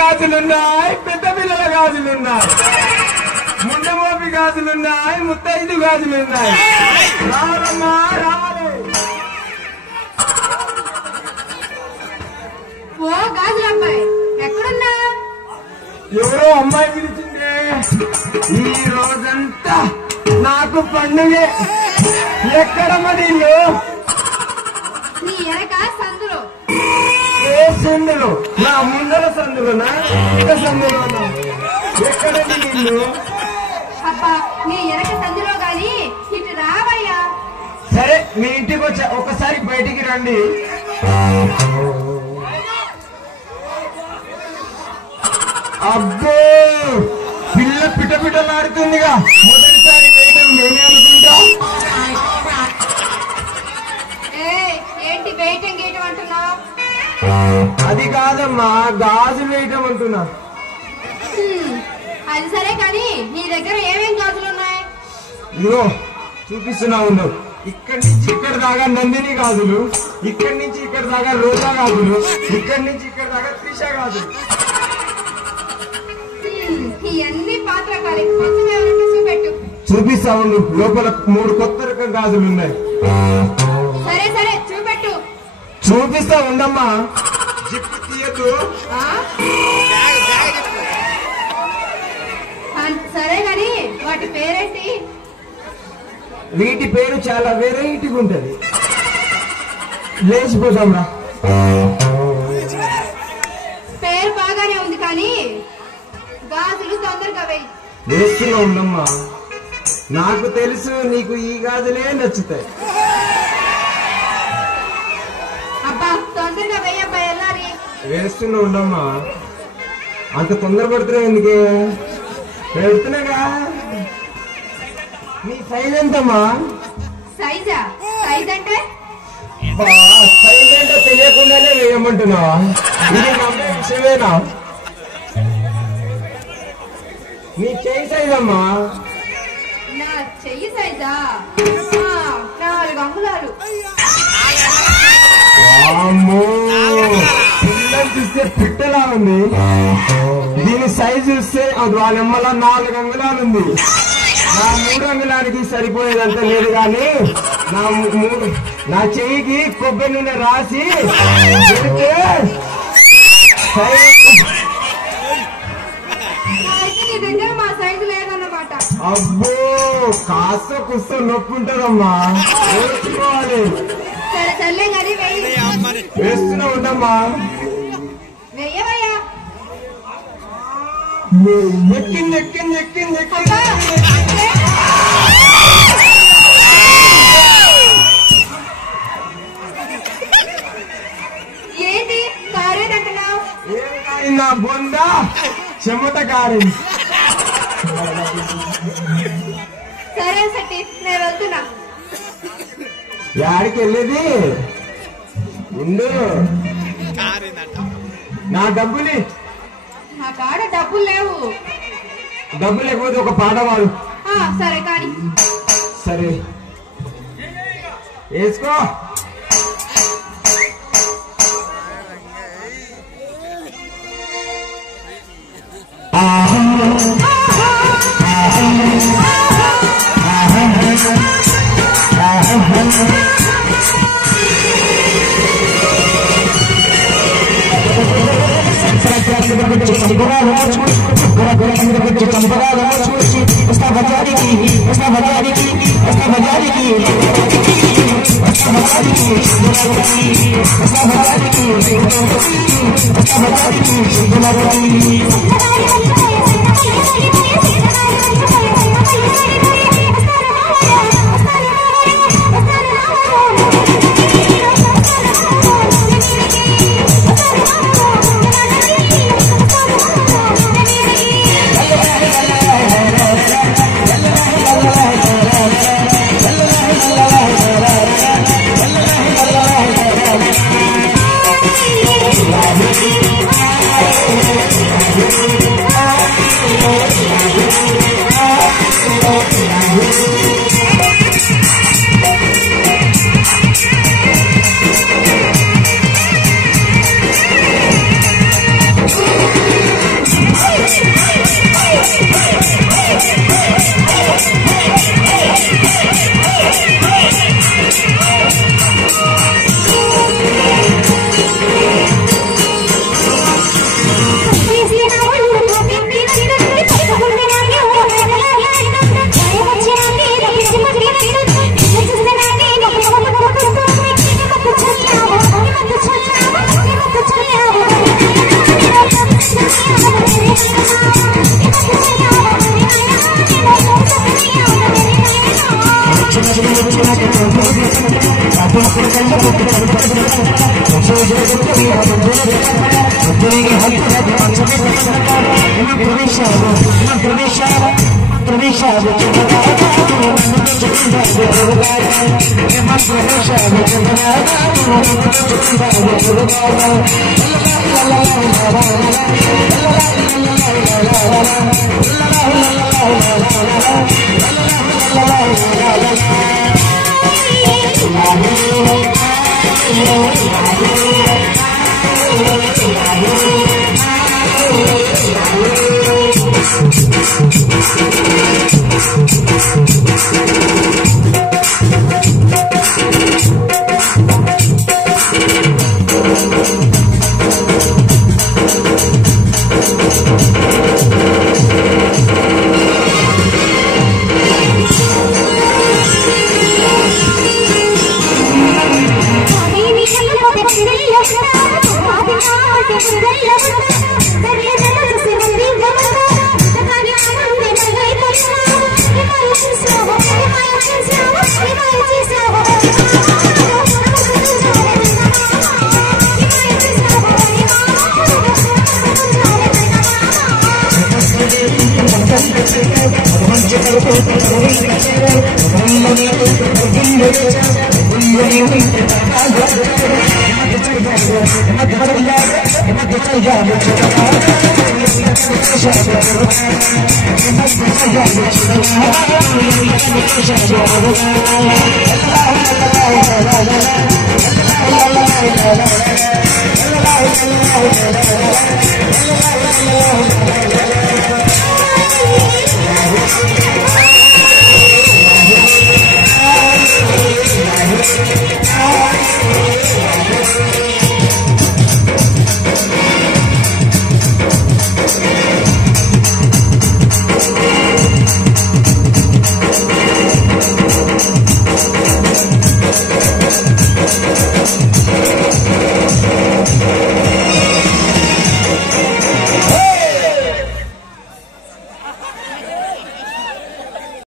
గాజులున్నాయి, పెద్ద పిల్లల గాజులున్నాయి, ముండమోపి గాజులున్నాయి, ముత్తైదు గాజులున్నాయి. రావాలమ్మా రావాలి. ఓ గాజుల అమ్మాయి ఎక్కడున్నా? ఎవరో అమ్మాయి పిలిచిందే. ఈ రోజంతా నాకు పండుగే. ఎక్కడమ్మా నీళ్ళు? నీ వెనక సందులో. ఏ సందులో? నా ముందర సందులోనా? ఇంకా సందులోనా? ఎక్కడ నీళ్ళు? అబ్బా నీ వెనక సందులో గాని ఇటు రావయ్యా. సరే మీ ఇంటికి వచ్చా, ఒకసారి బయటికి రండి. అబ్బో పిల్ల పిటపిటలాడుతుందిగా. మొదటిసారి వేయడం నేనే అనుకుంటా. ఏంటి వేయటం గీయటం అంటున్నావు? అది కాదమ్మా, గాజులు వేయటం అంటున్నా. అది సరే కానీ నీ దగ్గర ఏమేం గాజులు ఉన్నాయి? ఇదిగో చూపిస్తున్నా ఉండు. ఇక్కడి నుంచి ఇక్కడ దాకా నందిని గాజులు, ఇక్కడి నుంచి ఇక్కడ దాకా రోజా గాజులు, ఇక్కడి నుంచి ఇక్కడ దాకా త్రిష గాజులు. ఇవన్నీ పాత రకాలే. చూపెట్టు. చూపిస్తా ఉండు. లోపల 3 కొత్త రకం గాజులు ఉన్నాయి. సరే సరే చూపెట్టు. చూపిస్తా ఉండమ్మా. జిప్పు తీయద్దు. సరే గాని వాటి పేరేంటి? వీటి పేరు చాలా వెరైటీగా ఉంటది. లేచిపోతాంరా. పేరు బాగానే ఉంది కానీ గాజులు తొందరగా వేయి. వేస్తున్నా ఉండమ్మా. నాకు తెలుసు నీకు ఈ గాజులే నచ్చుతాయి. అబ్బా తొందరగా వేయబ్బా వెళ్ళాలి. వేస్తున్నా ఉండమ్మా. అంత తొందరపడుతున్నావు ఎందుకే? పెడుతున్నాగా. నీ సైజ్ ఎంతమ్మా? సైజా? సైజ్ అంటే సైజ్ ఏంటో తెలియకుండానే వేయమంటున్నావా? ఇది నమ్మే విషయమేనా? నీ చెయ్యి సైజ్ అమ్మా. నా చెయ్యి సైజా? 4 అంగుళాలు. పిల్లలు చూస్తే పిట్టలా ఉంది. దీని సైజ్ చూస్తే అది వాళ్ళెమ్మల 4 అంగుళాలు ఉంది. నా 3 అంగుళానికి సరిపోయేదంతా లేదు కానీ నా చెయ్యికి కొబ్బరి నూనె రాసి పెడితే నీ దగ్గర మా సైజు లేదన్నమాట. అబ్బో కాస్త కుస్త నొప్పి ఉంటుందమ్మా. వేసుకోవాలి. సరే సర్లే కానీ వెయ్యి. వేస్తూనే ఉండమ్మా. వెయ్యవయ్యా. ఎక్కింది ఎక్కింది ఎక్కింది ఎక్కింది. ఏంటి కారేదంటున్నావు? ఏం కారిందా? బొంద చెమట కారింది. సరే సట్టి నేను వెళ్తున్నా. యాడికి వెళ్ళేది? ఉండు. నా డబ్బుని. నా కాడ డబ్బులు లేవు. డబ్బు లేకపోతే ఒక పాట పాడు. సరే కానీ. సరే వేసుకో. La